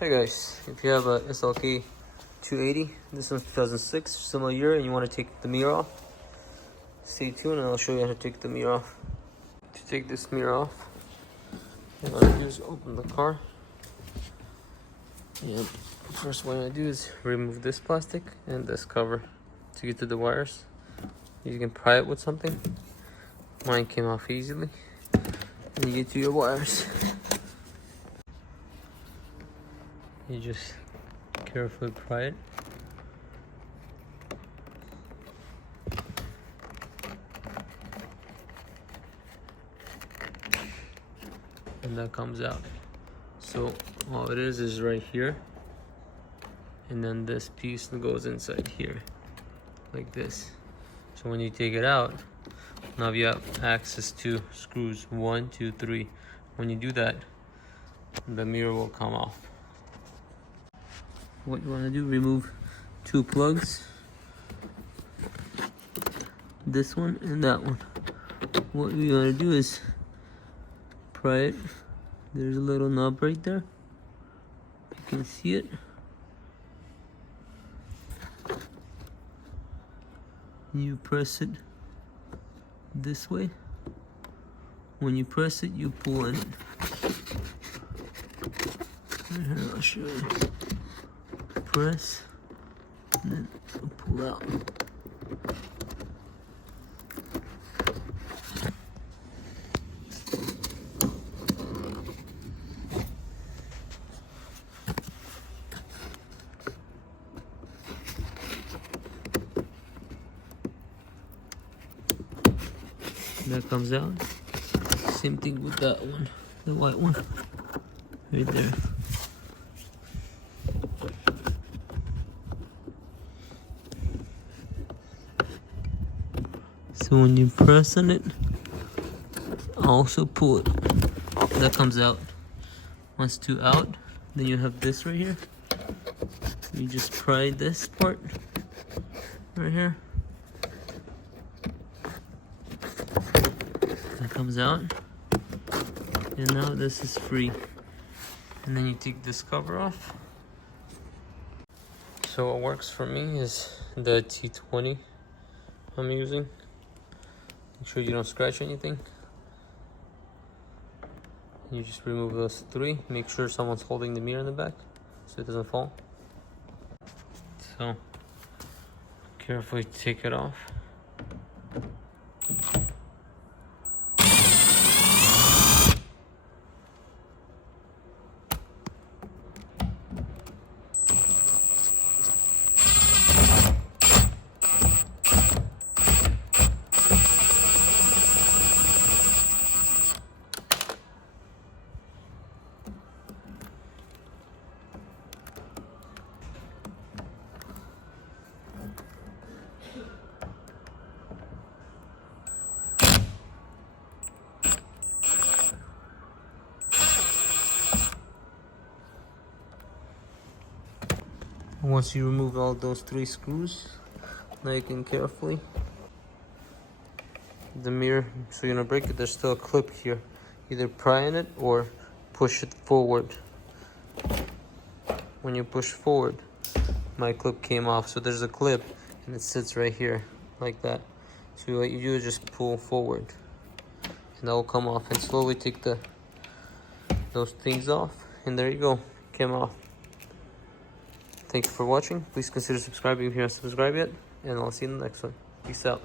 Hey guys, if you have a Slk280, this one's 2006, similar year, and you want to take the mirror off, stay tuned and I'll show you how to take the mirror off. To take this mirror off, what I'm gonna do is open the car. And first what I'm gonna do is remove this plastic and this cover to get to the wires. You can pry it with something. Mine came off easily. And you get to your wires. You just carefully pry it. And that comes out. So all it is right here. And then this piece goes inside here, like this. So when you take it out, now you have access to screws 1, 2, 3. When you do that, the mirror will come off. What you want to do, remove 2 plugs, this one and that one. What you want to do is pry it. There's a little knob right there, you can see it. You press it this way. When you press it, you pull in it. Right here, I'll show you. Press, and then pull out. That comes out. Same thing with that one, the white one, right there. So when you press on it, also pull it. That comes out. Once 2 out, then you have this right here. You just pry this part right here. That comes out. And now this is free. And then you take this cover off. So what works for me is the T20 I'm using. Make sure you don't scratch anything. You just remove those 3. Make sure someone's holding the mirror in the back so it doesn't fall. So carefully take it off. Once you remove all those 3 screws, now you can carefully the mirror, so you're gonna break it. There's still a clip here. Either pry in it or push it forward. When you push forward, my clip came off. So there's a clip and it sits right here like that. So what you do is just pull forward and that will come off, and slowly take those things off, and there you go, came off. Thank you for watching. Please consider subscribing if you haven't subscribed yet, and I'll see you in the next one. Peace out.